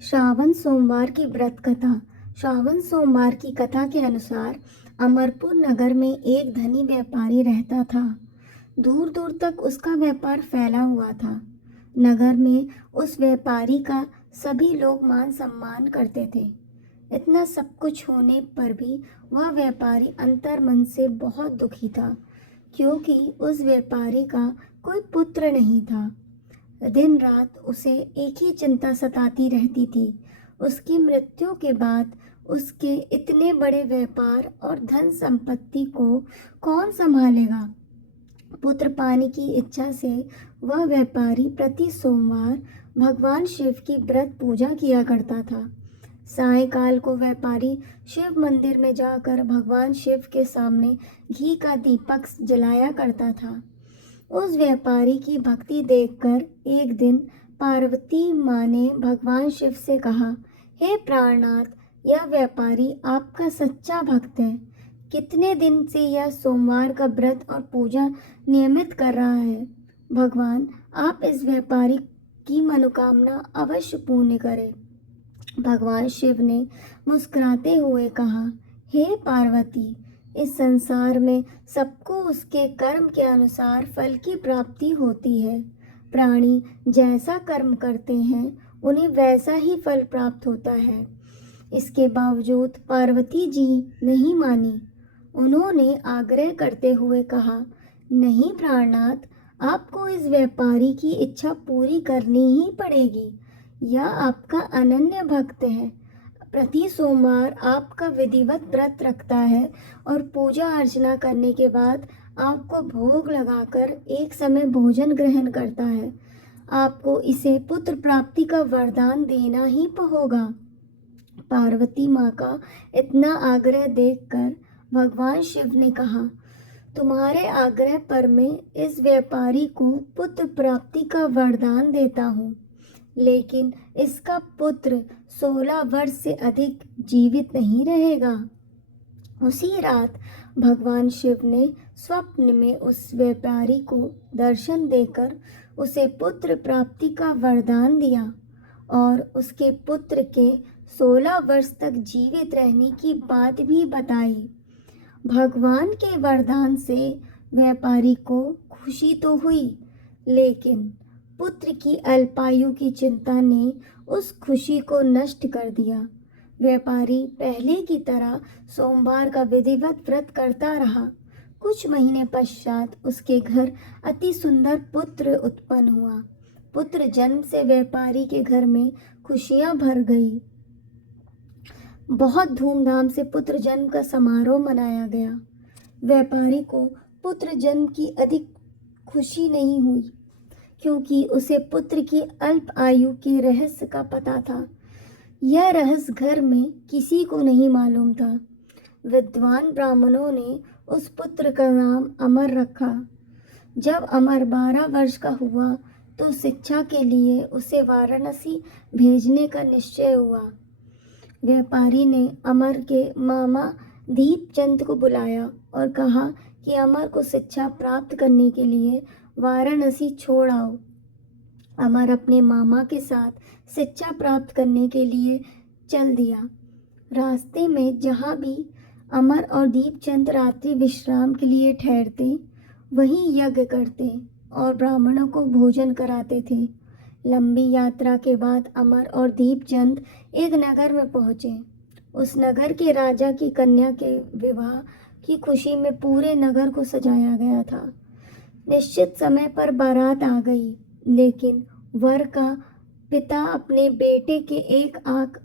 श्रावण सोमवार की व्रत कथा। श्रावण सोमवार की कथा के अनुसार अमरपुर नगर में एक धनी व्यापारी रहता था। दूर दूर तक उसका व्यापार फैला हुआ था। नगर में उस व्यापारी का सभी लोग मान सम्मान करते थे। इतना सब कुछ होने पर भी वह व्यापारी अंतर मन से बहुत दुखी था, क्योंकि उस व्यापारी का कोई पुत्र नहीं था। दिन रात उसे एक ही चिंता सताती रहती थी। उसकी मृत्यु के बाद उसके इतने बड़े व्यापार और धन संपत्ति को कौन संभालेगा। पुत्र पाने की इच्छा से वह व्यापारी प्रति सोमवार भगवान शिव की व्रत पूजा किया करता था। सायंकाल को व्यापारी शिव मंदिर में जाकर भगवान शिव के सामने घी का दीपक जलाया करता था। उस व्यापारी की भक्ति देखकर एक दिन पार्वती माँ ने भगवान शिव से कहा, हे प्राणनाथ, यह व्यापारी आपका सच्चा भक्त है। कितने दिन से यह सोमवार का व्रत और पूजा नियमित कर रहा है। भगवान, आप इस व्यापारी की मनोकामना अवश्य पूर्ण करें। भगवान शिव ने मुस्कुराते हुए कहा, हे पार्वती, इस संसार में सबको उसके कर्म के अनुसार फल की प्राप्ति होती है। प्राणी जैसा कर्म करते हैं उन्हें वैसा ही फल प्राप्त होता है। इसके बावजूद पार्वती जी नहीं मानी। उन्होंने आग्रह करते हुए कहा, नहीं प्राणनाथ, आपको इस व्यापारी की इच्छा पूरी करनी ही पड़ेगी। यह आपका अनन्य भक्त है। प्रति सोमवार आपका विधिवत व्रत रखता है और पूजा अर्चना करने के बाद आपको भोग लगाकर एक समय भोजन ग्रहण करता है। आपको इसे पुत्र प्राप्ति का वरदान देना ही होगा। पार्वती माँ का इतना आग्रह देखकर भगवान शिव ने कहा, तुम्हारे आग्रह पर मैं इस व्यापारी को पुत्र प्राप्ति का वरदान देता हूँ, लेकिन इसका पुत्र 16 वर्ष से अधिक जीवित नहीं रहेगा। उसी रात भगवान शिव ने स्वप्न में उस व्यापारी को दर्शन देकर उसे पुत्र प्राप्ति का वरदान दिया और उसके पुत्र के 16 वर्ष तक जीवित रहने की बात भी बताई। भगवान के वरदान से व्यापारी को खुशी तो हुई, लेकिन पुत्र की अल्पायु की चिंता ने उस खुशी को नष्ट कर दिया। व्यापारी पहले की तरह सोमवार का विधिवत व्रत करता रहा। कुछ महीने पश्चात उसके घर अति सुंदर पुत्र उत्पन्न हुआ। पुत्र जन्म से व्यापारी के घर में खुशियां भर गई। बहुत धूमधाम से पुत्र जन्म का समारोह मनाया गया। व्यापारी को पुत्र जन्म की अधिक खुशी नहीं हुई, क्योंकि उसे पुत्र की अल्प आयु के रहस्य का पता था। यह रहस्य घर में किसी को नहीं मालूम था। विद्वान ब्राह्मणों ने उस पुत्र का नाम अमर रखा। जब अमर 12 वर्ष का हुआ तो शिक्षा के लिए उसे वाराणसी भेजने का निश्चय हुआ। व्यापारी ने अमर के मामा दीपचंद को बुलाया और कहा कि अमर को शिक्षा प्राप्त करने के लिए वाराणसी छोड़ आओ। अमर अपने मामा के साथ शिक्षा प्राप्त करने के लिए चल दिया। रास्ते में जहाँ भी अमर और दीपचंद रात्रि विश्राम के लिए ठहरते, वहीं यज्ञ करते और ब्राह्मणों को भोजन कराते थे। लंबी यात्रा के बाद अमर और दीपचंद एक नगर में पहुँचे। उस नगर के राजा की कन्या के विवाह की खुशी में पूरे नगर को सजाया गया था। निश्चित समय पर बारात आ गई, लेकिन वर का पिता अपने बेटे के एक आंख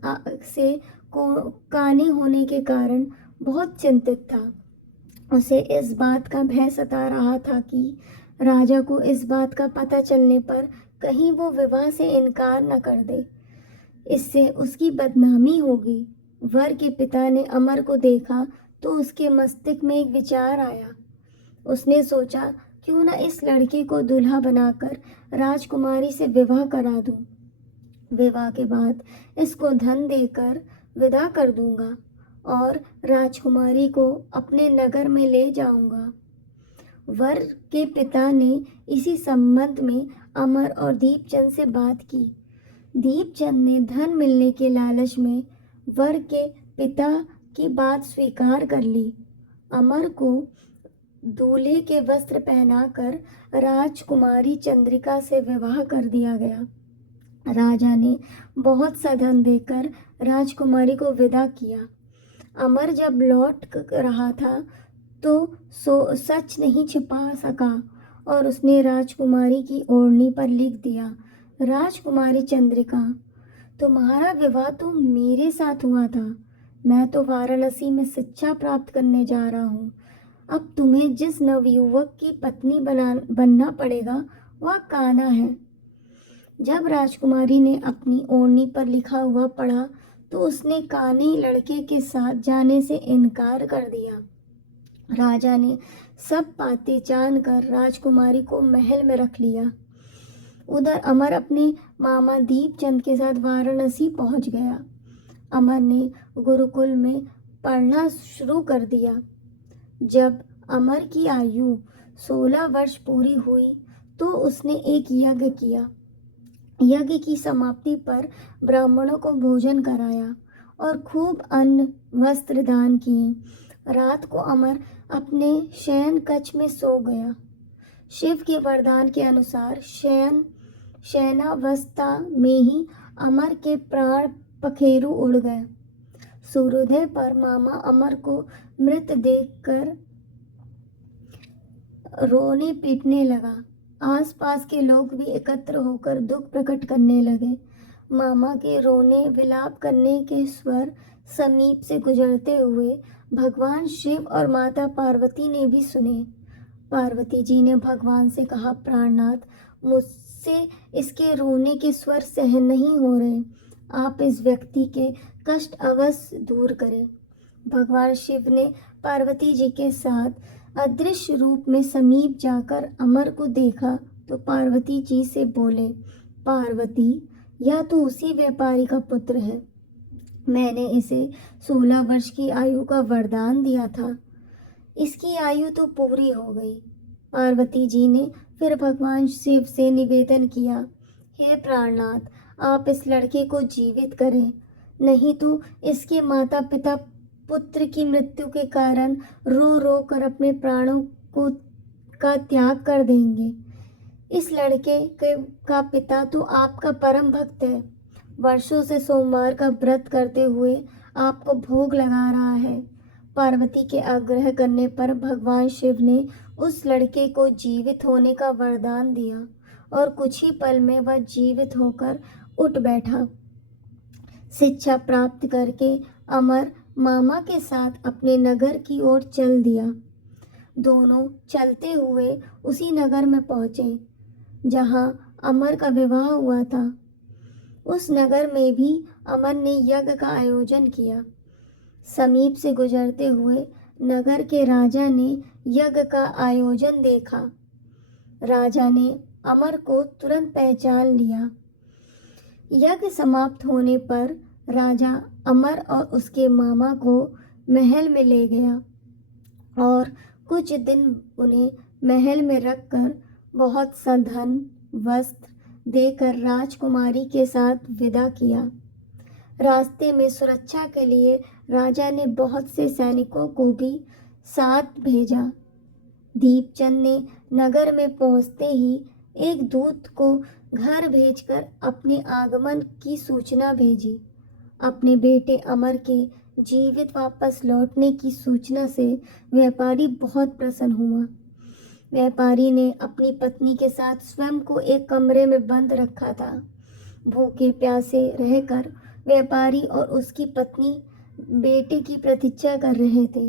से काने होने के कारण बहुत चिंतित था। उसे इस बात का भय सता रहा था कि राजा को इस बात का पता चलने पर कहीं वो विवाह से इनकार न कर दे। इससे उसकी बदनामी होगी। वर के पिता ने अमर को देखा तो उसके मस्तिष्क में एक विचार आया। उसने सोचा, क्यों न इस लड़के को दूल्हा बनाकर राजकुमारी से विवाह करा दूं। विवाह के बाद इसको धन देकर विदा कर दूंगा और राजकुमारी को अपने नगर में ले जाऊंगा। वर के पिता ने इसी संबंध में अमर और दीपचंद से बात की। दीपचंद ने धन मिलने के लालच में वर के पिता की बात स्वीकार कर ली। अमर को दूल्हे के वस्त्र पहनाकर राजकुमारी चंद्रिका से विवाह कर दिया गया। राजा ने बहुत सा धन देकर राजकुमारी को विदा किया। अमर जब लौट रहा था तो सच नहीं छिपा सका और उसने राजकुमारी की ओढ़नी पर लिख दिया, राजकुमारी चंद्रिका, तुम्हारा विवाह तो मेरे साथ हुआ था। मैं तो वाराणसी में शिक्षा प्राप्त करने जा रहा हूँ। अब तुम्हें जिस नवयुवक की पत्नी बनना पड़ेगा वह कान्हा है। जब राजकुमारी ने अपनी ओढ़नी पर लिखा हुआ पढ़ा तो उसने कान्हे लड़के के साथ जाने से इनकार कर दिया। राजा ने सब बातें जानकर राजकुमारी को महल में रख लिया। उधर अमर अपने मामा दीपचंद के साथ वाराणसी पहुंच गया। अमर ने गुरुकुल में पढ़ना शुरू कर दिया। जब अमर की आयु 16 वर्ष पूरी हुई तो उसने एक यज्ञ किया। यज्ञ की समाप्ति पर ब्राह्मणों को भोजन कराया और खूब अन्न वस्त्र दान किए। रात को अमर अपने शयन कक्ष में सो गया। शिव के वरदान के अनुसार शयनावस्था में ही अमर के प्राण पखेरु उड़ गए। सूर्योदय पर मामा अमर को मृत देखकर रोने पीटने लगा। आसपास के लोग भी एकत्र होकर दुख प्रकट करने लगे। मामा के रोने विलाप करने के स्वर समीप से गुजरते हुए भगवान शिव और माता पार्वती ने भी सुने। पार्वती जी ने भगवान से कहा, प्राणनाथ, मुझसे इसके रोने के स्वर सहन नहीं हो रहे, आप इस व्यक्ति के कष्ट अवश्य दूर करें। भगवान शिव ने पार्वती जी के साथ अदृश्य रूप में समीप जाकर अमर को देखा तो पार्वती जी से बोले, पार्वती, यह तो उसी व्यापारी का पुत्र है। मैंने इसे 16 वर्ष की आयु का वरदान दिया था। इसकी आयु तो पूरी हो गई। पार्वती जी ने फिर भगवान शिव से निवेदन किया, हे प्राणनाथ, आप इस लड़के को जीवित करें, नहीं तो इसके माता पिता पुत्र की मृत्यु के कारण रो रो कर अपने प्राणों का त्याग कर देंगे। इस लड़के का पिता तो आपका परम भक्त है, वर्षों से सोमवार का व्रत करते हुए आपको भोग लगा रहा है। पार्वती के आग्रह करने पर भगवान शिव ने उस लड़के को जीवित होने का वरदान दिया और कुछ ही पल में वह जीवित होकर उठ बैठा। शिक्षा प्राप्त करके अमर मामा के साथ अपने नगर की ओर चल दिया। दोनों चलते हुए उसी नगर में पहुंचे जहां अमर का विवाह हुआ था। उस नगर में भी अमर ने यज्ञ का आयोजन किया। समीप से गुजरते हुए नगर के राजा ने यज्ञ का आयोजन देखा। राजा ने अमर को तुरंत पहचान लिया। यज्ञ समाप्त होने पर राजा अमर और उसके मामा को महल में ले गया और कुछ दिन उन्हें महल में रखकर बहुत सा धन वस्त्र देकर राजकुमारी के साथ विदा किया। रास्ते में सुरक्षा के लिए राजा ने बहुत से सैनिकों को भी साथ भेजा। दीपचंद ने नगर में पहुंचते ही एक दूत को घर भेजकर अपने आगमन की सूचना भेजी। अपने बेटे अमर के जीवित वापस लौटने की सूचना से व्यापारी बहुत प्रसन्न हुआ। व्यापारी ने अपनी पत्नी के साथ स्वयं को एक कमरे में बंद रखा था। भूखे प्यासे रहकर व्यापारी और उसकी पत्नी बेटे की प्रतीक्षा कर रहे थे।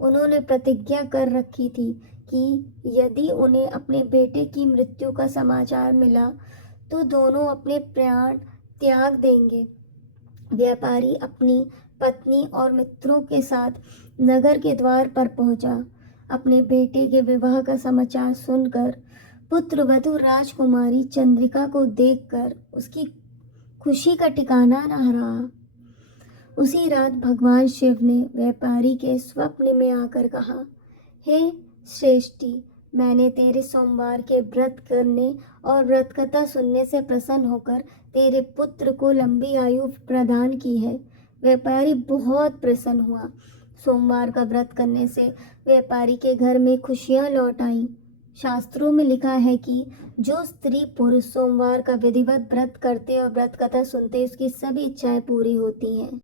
उन्होंने प्रतिज्ञा कर रखी थी कि यदि उन्हें अपने बेटे की मृत्यु का समाचार मिला तो दोनों अपने प्राण त्याग देंगे। व्यापारी अपनी पत्नी और मित्रों के साथ नगर के द्वार पर पहुंचा। अपने बेटे के विवाह का समाचार सुनकर पुत्रवधू राजकुमारी चंद्रिका को देखकर उसकी खुशी का ठिकाना न रहा। उसी रात भगवान शिव ने व्यापारी के स्वप्न में आकर कहा, हे श्रेष्ठी, मैंने तेरे सोमवार के व्रत करने और व्रत कथा सुनने से प्रसन्न होकर तेरे पुत्र को लंबी आयु प्रदान की है। व्यापारी बहुत प्रसन्न हुआ। सोमवार का व्रत करने से व्यापारी के घर में खुशियां लौट आईं। शास्त्रों में लिखा है कि जो स्त्री पुरुष सोमवार का विधिवत व्रत करते और व्रत कथा सुनते उसकी सभी इच्छाएं पूरी होती हैं।